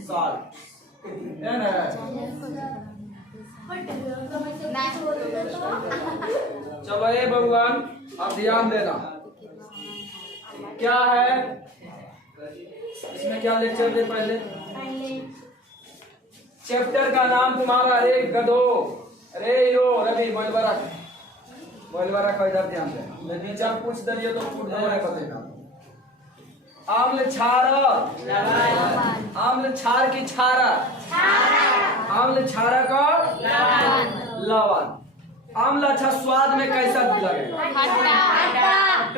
Salt है ना। चलो ये भगवान अब ध्यान देना क्या है इसमें, क्या लेक्चर दे पहले। चैप्टर का नाम तुम्हारा अरे गधो, अरे हीरो रवि मोलवरा का इधर ध्यान दे, मैं नीचा पूछ दिए तो फूट जाने को देना। आम्ल क्षार, आम्ल क्षार की क्षारा, आम्ल क्षारा का लवण। आम्ल अच्छा स्वाद में कैसा लगेगा?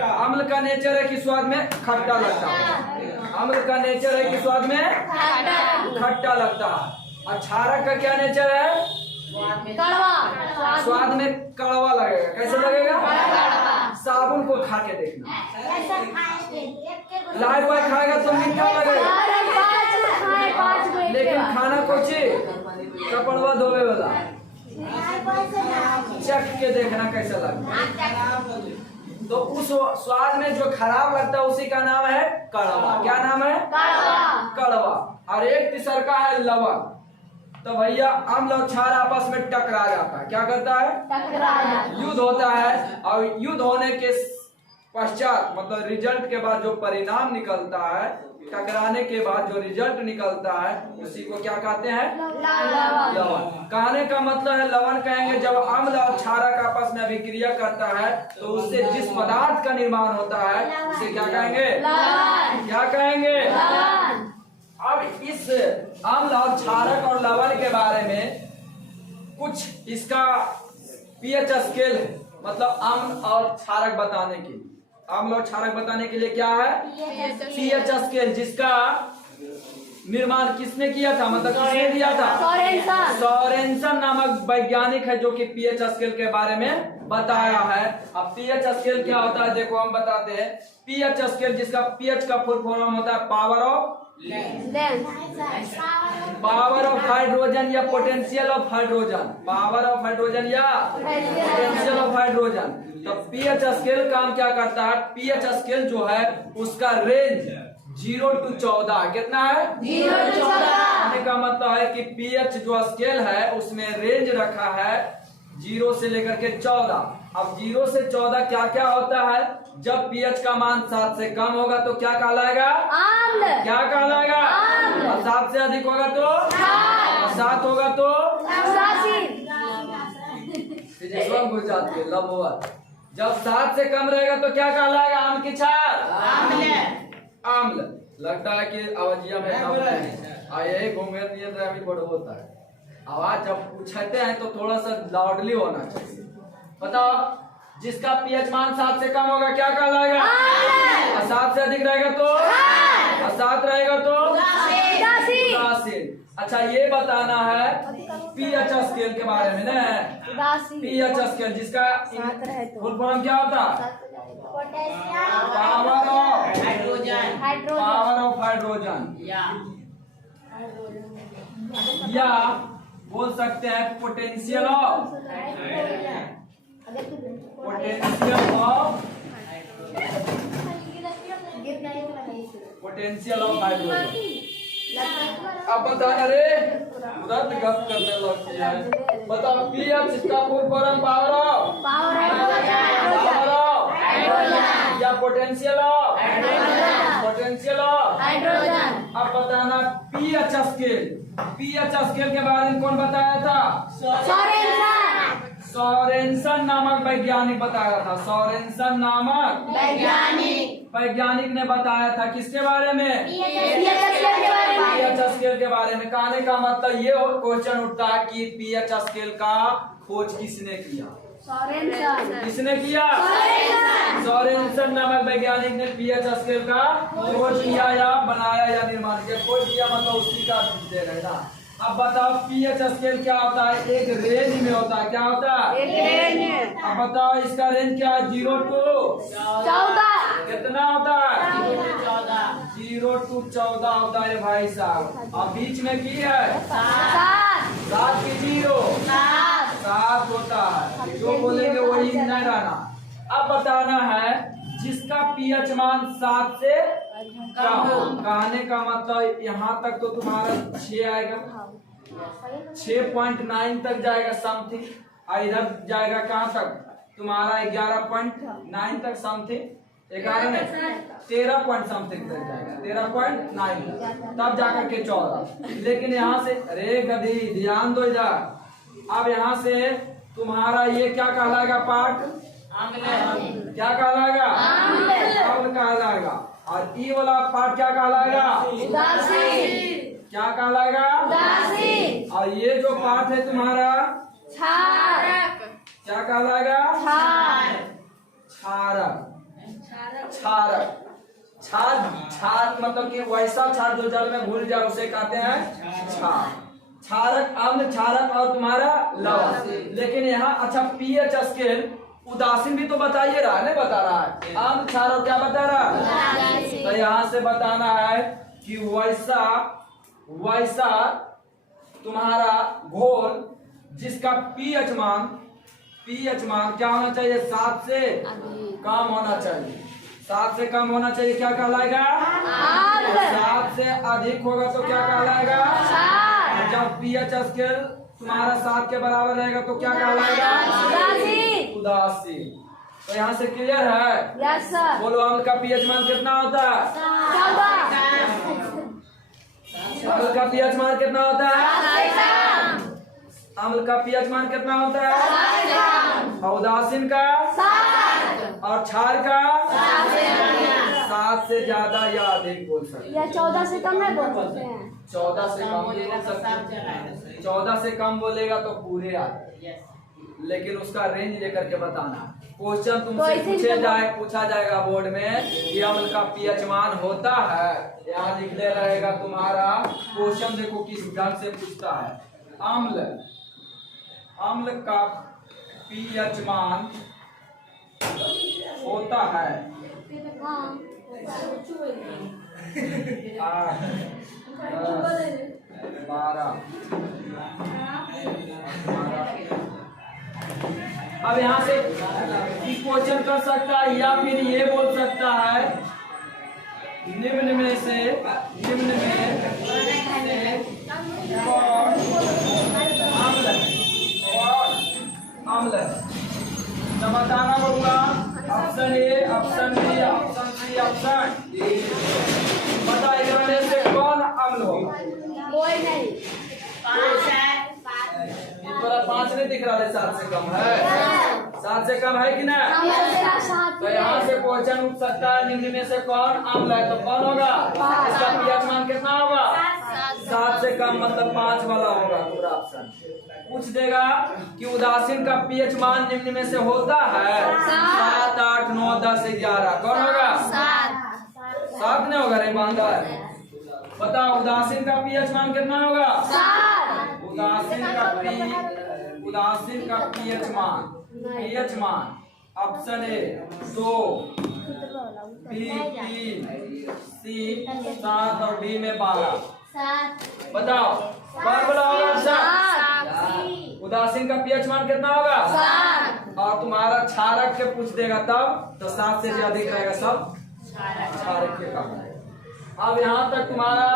आम्ल का नेचर है कि स्वाद में खट्टा लगता है, आम्ल का नेचर है कि स्वाद में खट्टा लगता है। और क्षारक का क्या नेचर है? स्वाद में कड़वा लगेगा। कैसे लगेगा? साबुन को खा के देखना, लाइव बॉय खाएगा तो मीठा लगेगा, लेकिन खाना कोची कपड़वा धोवे वाला चख के देखना कैसा लगता। तो उस स्वाद में जो खराब लगता है उसी का नाम है कड़वा। क्या नाम है? कड़वा। और एक तीसर का है लवण। तो भैया अम्ल और क्षार आपस में टकरा जाता है। क्या करता है? युद्ध होता है। और युद्ध होने के पश्चात मतलब रिजल्ट के बाद जो परिणाम निकलता है, टकराने के बाद जो रिजल्ट निकलता है उसी को क्या कहते हैं? लवण। कहने का मतलब है लवण कहेंगे जब अम्ल और क्षारक आपस में अभिक्रिया करता है तो उससे जिस पदार्थ का निर्माण होता है उसे क्या कहेंगे? क्या कहेंगे? अब इस अम्ल और क्षारक और लवण के बारे में कुछ इसका पीएच स्केल है, मतलब अम्ल और क्षारक बताने के लिए, अम्ल और क्षारक बताने के लिए क्या है? पीएच स्केल, जिसका निर्माण किसने किया था, मतलब किसने दिया था? सोरेनसन नामक वैज्ञानिक है जो कि पीएच स्केल के बारे में बताया है। अब पीएच स्केल क्या होता है देखो हम बताते हैं। पीएच स्केल जिसका पीएच का फुल फॉर्म होता है पावर ऑफ हाइड्रोजन या potential of hydrogen, power of hydrogen या पोटेंशियल ऑफ हाइड्रोजन। तो पीएच स्केल काम क्या करता है? पीएच स्केल जो है उसका रेंज 0 to 14 कितना है? 0 to 14 का मतलब है कि पीएच जो स्केल है उसमें रेंज रखा है 0 से लेकर के 14। अब 0 से 14 क्या क्या होता है? जब पीएच का मान 7 से कम होगा तो क्या कहलाएगा? अम्ल। क्या कहलाएगा? और 7 से अधिक होगा तो 7 होगा तो गुजरात के लबोवर। जब 7 से कम रहेगा तो क्या कहलाएगा? आम की छाल, आम्ल। लगता है कि आवाजिया में यही घूंघट नहीं बड़ा होता है। आवाज जब पूछते हैं तो थोड़ा सा लाउडली होना चाहिए। बताओ जिसका पीएच मान 7 से कम होगा क्या कहलाएगा? और 7 से अधिक रहेगा तो और 7 रहेगा तो उदासीन। अच्छा ये बताना है पीएच स्केल के बारे में ना, पीएच स्केल जिसका फुल फॉर्म क्या होता? पावर ऑफ हाइड्रोजन या बोल सकते हैं पोटेंशियल ऑफ हाइड्रोजन। अब बता, अरे तुरंत गप करने लगती है। बताओ पीएच इसका फुल फॉर्म पावर ऑफ या पोटेंशियल ऑफ हाइड्रोजन। अब बताना पीएच स्केल, पीएच स्केल के बारे में कौन बताया था? सोरेनसन नामक वैज्ञानिक बताया था। सोरेनसन नामक वैज्ञानिक ने बताया था किसके बारे में? पीएच स्केल के बारे में। कहने का मतलब ये क्वेश्चन उठता है कि पीएच स्केल का खोज किसने किया? किसने किया? सोरेनसन नामक वैज्ञानिक ने पीएच स्केल का खोज किया या बनाया या निर्माण किया। खोज किया मतलब उसी का दे रहे ना। अब बताओ पीएच स्केल क्या होता है? एक रेंज में होता है। क्या होता है? एक रेंज। अब बताओ इसका रेंज क्या है? 0 to 14 कितना होता है? 0 to 14 होता है भाई साहब। अब बीच में की है 7 की 0 7 होता है। जो बोलेंगे वही नहीं रहना। अब बताना है जिसका पीएच मान 7 से कहने का मतलब यहाँ तक तो तुम्हारा 6 आएगा, 6.9 तक जाएगा समथिंग, और इधर जाएगा कहाँ तक तुम्हारा 11.9 तक समथिंग, 11 में 13 पॉइंट समथिंग तक जाएगा, 13.9 तक, तब जाकर के 14। लेकिन यहाँ से अरे गधी ध्यान दो इधर, अब यहाँ से तुम्हारा ये क्या कहलाएगा पार्ट, क्या कहलाएगा, अम्ल कहलाएगा, और ई वाला पार्ट क्या कहलाएगा, क्या कहलाएगा, और ये जो पार्ट है तुम्हारा क्या कहलाएगा, क्षारक। क्षारक, क्षार मतलब कि वैसा क्षार जो जल में घुल जाए उसे कहते हैं क्षार। क्षारक, अम्ल, क्षारक और तुम्हारा लवण। लेकिन यहाँ अच्छा पीएच स्केल उदासीन भी तो बताइए रहा, नहीं बता रहा है, अम्ल क्षारक क्या बता रहा है, तो यहाँ से बताना है कि वैसा तुम्हारा घोल जिसका पीएच मान क्या होना चाहिए, 7 से कम होना चाहिए, 7 से कम होना चाहिए, क्या कहलाएगा, 7 से अधिक होगा तो क्या कहलाएगा, जब पीएच स्केल तुम्हारा 7 के बराबर रहेगा तो क्या कहलाएगा, उदासीन। तो यहाँ से क्लियर है, यस सर। बोलो अम्ल का पीएच मान कितना होता है, अम्ल का पीएच मान कितना होता है, अम्ल का पीएच मान कितना होता है, और उदासीन का, और क्षार का 7 से ज्यादा या अधिक बोल सकते हैं, 14 से कम है बोल सकते हैं, 14 से कम बोल सकते हैं, 14 से कम बोलेगा तो पूरे आते, लेकिन उसका रेंज लेकर के बताना। क्वेश्चन तुमसे पूछा जाएगा बोर्ड में कि अम्ल का पीएच मान होता है, यहाँ लिखले रहेगा तुम्हारा, क्वेश्चन देखो किस ढंग से पूछता है, अम्ल का पीएच मान होता है 8, 10, 12। अब यहाँ से क्वेश्चन कर सकता है या फिर ये बोल सकता है निम्न में से कौन अम्ल है, तो बताना होगा option A, option B, option C, option D. बता इनमें से कौन अम्ल होगा, कोई नहीं, 5 नहीं दिख रहा है, 7 से कम है, 7 से कम है कि ना, तो यहाँ से क्वेश्चन उठ सकता है निम्न में से कौन अम्ल है, तो कौन होगा, इसका पीएच मान कितना होगा, 7 से कम मतलब 5 वाला होगा पूरा ऑप्शन। पूछ देगा कि उदासीन का पीएच मान निम्न में से होता है 7, 8, 9, 10, 11, कौन होगा, 7 नहीं होगा रे ईमानदार, बताओ उदासीन का पीएच मान कितना होगा, उदासीन का पीएच मान ऑप्शन ए 2, बी 3, सी 7 और डी में 12। बताओ कौन बोला होगा, उदासीन का पीएच मान कितना होगा, और तुम्हारा क्षारक के पूछ देगा तब तो 7 से अधिक रहेगा, सब क्षारक के काम है। अब यहाँ तक तुम्हारा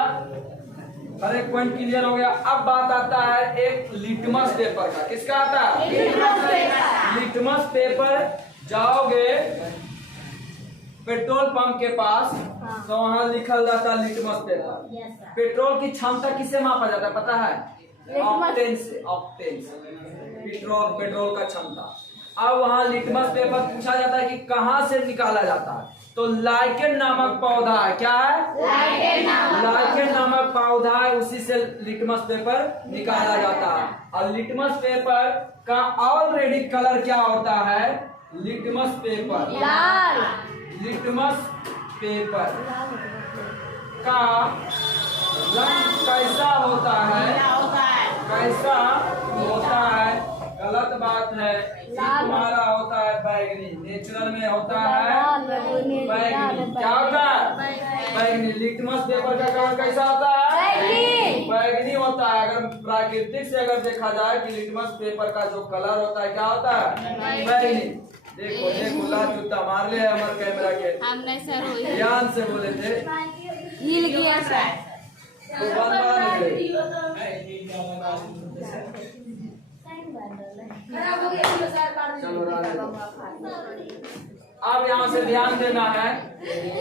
हर एक पॉइंट क्लियर हो गया। अब बात आता है एक लिटमस पेपर का, किसका आता है, लिटमस पेपर। जाओगे पेट्रोल पंप के पास तो वहाँ लिखल जाता है लिटमस पेपर। पेट्रोल की क्षमता किससे मापा जाता है पता है, ऑक्टेन से, ऑक्टेन से पेट्रोल का क्षमता। अब वहाँ लिटमस पेपर पूछा जाता है कि कहाँ से निकाला जाता है, तो लाइकेन नामक पौधा है, क्या है, लाइकेन नामक पौधा है, उसी से लिटमस पेपर निकाला जाता है। और लिटमस पेपर का ऑलरेडी कलर क्या होता है, लिटमस पेपर, लिटमस पेपर का रंग कैसा होता है, कैसा होता है, गलत बात है। तुम्हारा होता है बैगनी, नेचुरल में होता है बैगनी। क्या होता है, बैगनी। लिटमस पेपर का कलर कैसा होता है, बैगनी होता है। अगर प्राकृतिक से अगर देखा जाए कि लिटमस पेपर का जो कलर होता है क्या होता है, बैगनी। देखो देखो ला जूता मार ले हमारे कैमरा के। हमने सर हुई ध्यान से बोले थे हिल गया सर। तो बंद बना दे। चलो रहने दो। अब यहाँ से ध्यान देना है,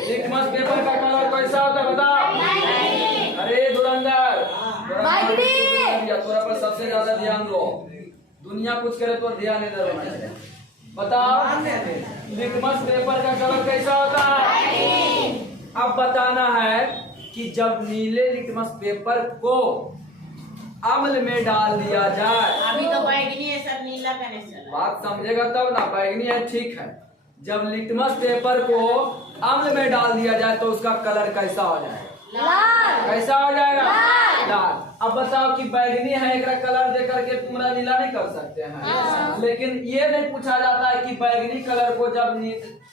लिटमस पेपर का कलर कैसा होता है बताओ। अरे धुरंधर थोड़ा पर सबसे ज्यादा ध्यान दो, दुनिया कुछ करे तो ध्यान इधर होना चाहिए। बताओ लिटमस पेपर का कलर कैसा होता है। अब बताना है कि जब नीले लिटमस पेपर को अम्ल में डाल दिया जाए, अभी तो बैगनी है सर, नीला का नहीं चला। बात समझेगा तब ना, बैगनी है ठीक है। जब लिटमस पेपर को अम्ल में डाल दिया जाए तो उसका कलर कैसा हो जाएगा। लाल। कैसा हो जाएगा लाल। अब बताओ कि बैगनी है, एक कलर दे करके तुमरा नीला नहीं कर सकते हैं। लेकिन ये नहीं पूछा जाता है कि बैगनी कलर को जब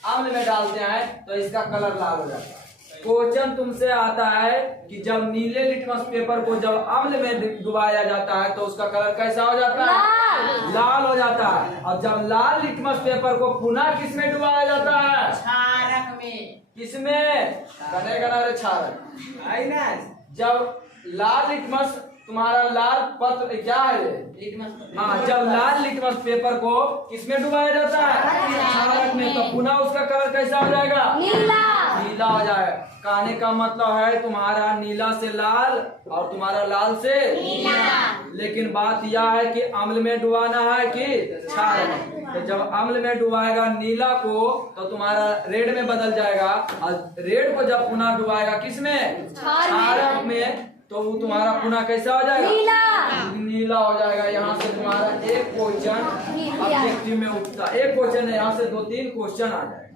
अम्ल में डालते हैं तो इसका कलर लाल हो जाता है। क्वेश्चन तुमसे आता है कि जब नीले लिटमस पेपर को जब अम्ल में डुबाया जाता है तो उसका कलर कैसा हो जाता है, लाल हो जाता है। और जब लाल लिटमस पेपर को पुनः किस में डुबाया जाता है, क्षारक में। किसमें कनेगा ना रे क्षारक। जब लाल लिटमस तुम्हारा लाल पत्र क्या है ये, हाँ जब लाल लिटमस पेपर को किसमें डुबाया जाता है, क्षारक में, तो पुनः उसका कलर कैसा हो जाएगा, नीला। नीला हो जाएगा। कहने का मतलब है तुम्हारा नीला से लाल और तुम्हारा लाल से नीला। लेकिन बात यह है कि अम्ल में डुबाना है कि क्षारक में। तो जब अम्ल में डुबाएगा नीला को तो तुम्हारा रेड में बदल जाएगा, और रेड को जब पुनः डुबाएगा किसमें, क्षारक में, तो वो तुम्हारा पुनः कैसा हो जाएगा, नीला हो जाएगा। यहाँ से तुम्हारा एक क्वेश्चन ऑब्जेक्टिव में उठता, एक क्वेश्चन है, यहाँ से 2-3 क्वेश्चन आ जाएगा।